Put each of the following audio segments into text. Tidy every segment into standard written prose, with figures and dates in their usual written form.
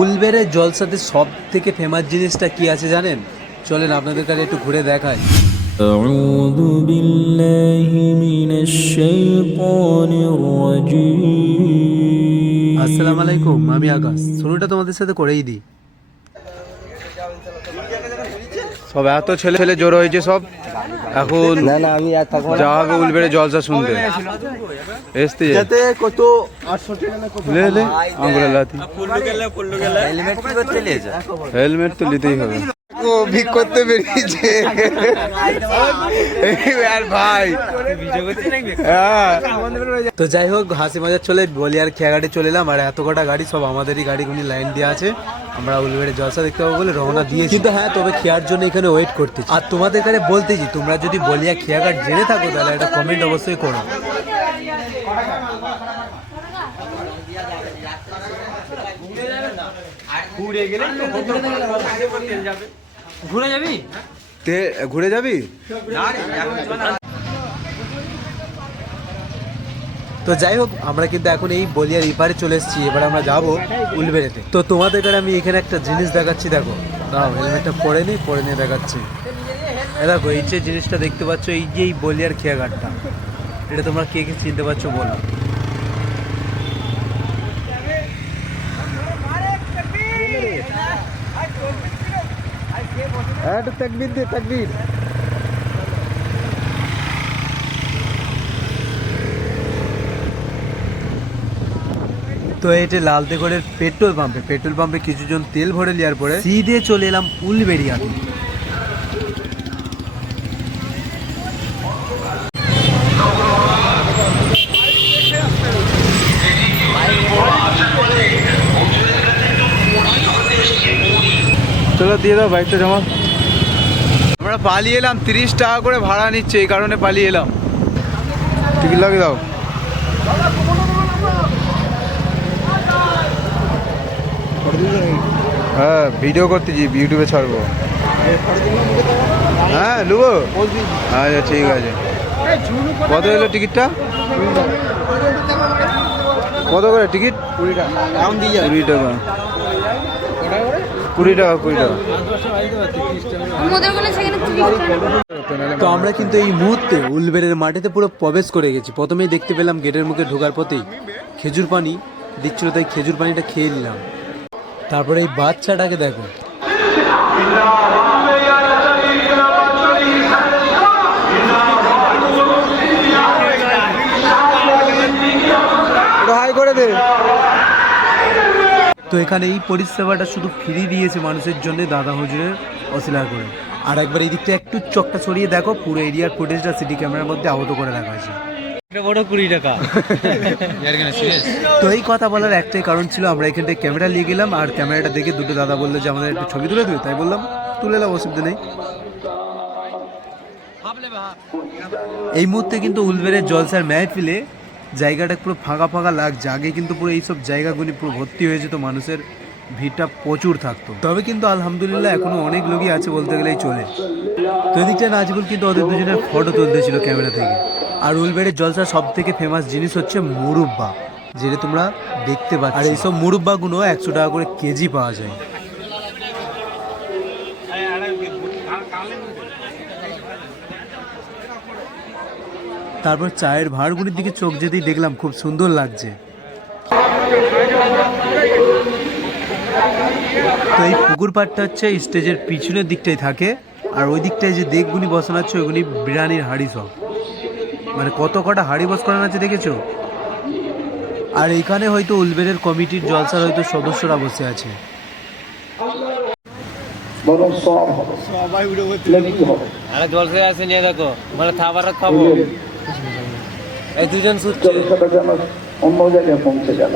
উলবেড়ের জলসাতে সব থেকে ফেমাস জিনিসটা কি আছে জানেন? চলেন আপনাদের কাছে একটু ঘুরে দেখাই। أعوذ بالله من الشيطان الرجيم। আসসালামু আলাইকুম, আমি আকাশ। শুরুটা তোমাদের সাথে করেই দিই। সব এত ছেলে ছেলে জড়ো হয়েছে সব, এখন যা হবে উলবেড়ে জলসা শুনতে এসতে যেতে কত 800 টাকা না কত লে লে আঙ্গুলে লাতি হেলমেট তো নিতেই হবে। ও ভিক করতে বেরিয়েছে আর ভাই তো যাই হোক, হাসি মজার চলে বলিয়ার খেয়াঘাটে চলে এলাম। আর এত কটা গাড়ি, সব আমাদেরই গাড়িগুলি লাইন দিয়ে আছে। আমরা উলবেড়ে জলসা দেখতে পাবো বলে রওনা দিয়েছি, কিন্তু হ্যাঁ তবে খেয়ার জন্য এখানে ওয়েট করতে। আর তোমাদের কাছে বলতেছি, তোমরা যদি বলিয়া খেয়াঘাট জেনে থাকো তাহলে একটা কমেন্ট অবশ্যই করো। ঘুরে যাবি তো যাই হোক, আমরা কিন্তু এখন এই বলিয়ার এপারে চলে এসেছি। এবার আমরা যাবো উলবেড়েতে। তো তোমাদের কাছে আমি এখানে একটা জিনিস দেখাচ্ছি, দেখো। দাও, হেলমেটটা পরে নিয়ে দেখাচ্ছি। দেখো, এই যে জিনিসটা দেখতে পাচ্ছ, এই যে এই বলিয়ার খেয়াঘাটটা, এটা তোমরা কে কে চিনতে পারছো বলো। তাকবীর দে, তাকবীর। তো এটা লালদেগড়ের পেট্রোল পাম্পে কিছুজন তেল ভরে নেওয়ার পরে সিধে চলে এলাম উলবেড়িয়াতে। চলো দিয়ে দাও বাইকটা জমা। আমরা পালিয়ে এলাম, 30 টাকা করে ভাড়া নিচ্ছে, এই কারণে পালিয়ে এলাম। টিকিট লাগিয়ে দাও। হ্যাঁ, ভিডিও করতেছি, ইউটিউবে ছাড়বো। হ্যাঁ লুবো, আচ্ছা ঠিক আছে। কত হলো টিকিটটা? কত করে টিকিট? 20 টাকা। 20 টাকা। তো আমরা কিন্তু এই মুহূর্তে উলবেড়ের মাটিতে পুরো প্রবেশ করে গেছি। প্রথমেই দেখতে পেলাম গেটের মুখে ঢোকার পথেই খেজুর পানি দিচ্ছিল, তাই খেজুর পানিটা খেয়ে নিলাম। তারপরে এই বাচ্চাটাকে দেখো, হাই করে দে। তো এখানে এই পরিষেবাটা শুধু ফ্রি দিয়েছে মানুষের জন্য, দাদা হুজুরের অশিলার করে। আর একবার এই দিকটা একটু চকটা ছড়িয়ে দেখো, পুরো এরিয়ার ফুটেজটা সিটি ক্যামেরার মধ্যে আহত করে রাখা আছে। বড় 20 টাকা। তো এই কথা বলার একটাই কারণ ছিল, আমরা এখান থেকে ক্যামেরা নিয়ে গেলাম, আর ক্যামেরাটা দেখে দুটো দাদা বললো যে আমাদের একটু ছবি তুলে দেবে, তাই বললাম তুলে নাও, অসুবিধা নেই। এই মুহূর্তে কিন্তু উলবেড়ের জলসার মেহফিলে জায়গাটা পুরো ফাঁকা ফাঁকা লাগছে। আগে কিন্তু পুরো এইসব জায়গাগুলি পুরো ভর্তি হয়ে যেত, মানুষের ভিড়টা প্রচুর থাকতো। তবে কিন্তু আলহামদুলিল্লাহ এখনো অনেক লোকই আছে বলতে গেলেই চলে। তো এদিকটা নাজবুল কিন্তু ওদের দুজনের ফটো তুলতেছিল ক্যামেরা থেকে। আর উলবেড়ের জলসার সব থেকে ফেমাস জিনিস হচ্ছে মুরব্বা, যেটা তোমরা দেখতে পাচ্ছ। আর এইসব মুরব্বাগুলো 100 টাকা করে কেজি পাওয়া যায়। তারপর চায়ের ভাঁড়গুলির দিকে চোখ যেতেই দেখলাম খুব সুন্দর লাগছে। তো এই পুকুর পাড়টা হচ্ছে স্টেজের পিছনের দিকটাই থাকে, আর ওই দিকটায় যে দেখগুলি বসানো আছে ওইগুলি বিরিয়ানির হাঁড়ি সব, মানে কত কটা হাঁড়ি বস করানো আছে দেখেছো। আর এখানে হয়তো উলবেড়ের কমিটির জলসার হয়তো সদস্যরা বসে আছে। জলসায় আছে নিয়ে দেখো, মানে খাবার খাবো, এই দুজন অন্য জায়গায় পৌঁছে গেল।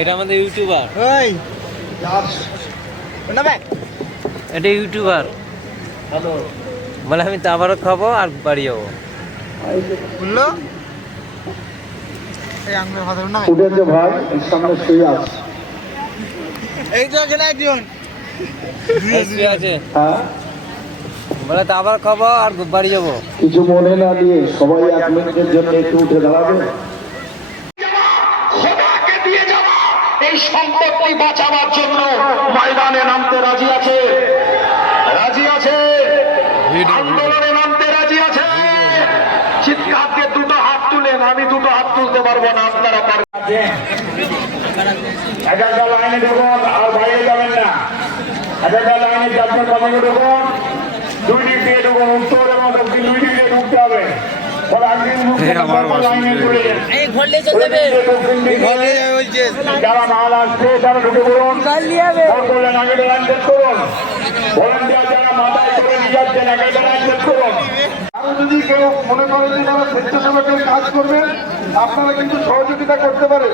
এটা আমাদের ইউটিউবার, এটা ইউটিউবার বলে আমি তাবারও খাবো আর বাড়ি যাবো বললো। এই তো এখানে একজন আছে, বলে তাবার খাবো আর বাড়ি যাবো। কিছু মনে না দিয়ে সবাই 1 মিনিটের জন্য একটু উঠে দাঁড়াবে। এই সম্পত্তি বাঁচাবার জন্য ময়দানে নামতে রাজি আছে, রাজি আছে, আন্দোলনে নামতে রাজি আছে। চিৎকার দিয়ে দুটো হাত তুলেন, আমি দুটো হাত তুলতে পারবো না, আপনারা পারবেন। একটা লাইনে ঢুকুন আর বাইরে যাবেন না। একটা লাইনে যাত্রার পাশে ঢুকুন, দুই দিক দিয়ে ঢুকুন, উত্তর এবং দক্ষিণ দুই দিক দিয়ে ঢুকতে হবে। যারা মাল আসছে তারা ঢুকে পড়ুন, করলেন আগে লাইন চেক করুন, ভলেন্টিয়ার যারা মাথায় করে নিয়ে যাচ্ছেন আগে লাইন চেক করুন। আর যদি কেউ মনে করেন যে যারা স্বেচ্ছাসেবকের কাজ করবেন, আপনারা কিন্তু সহযোগিতা করতে পারেন,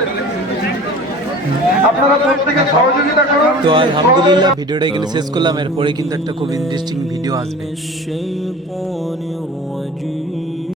আপনারা প্রত্যেকে সহযোগিতা করুন। তো আলহামদুলিল্লাহ ভিডিওটা এখানে শেষ করলাম, এরপরে কিন্তু একটা খুব ইন্টারেস্টিং ভিডিও আসবে। الشيطان الرجيم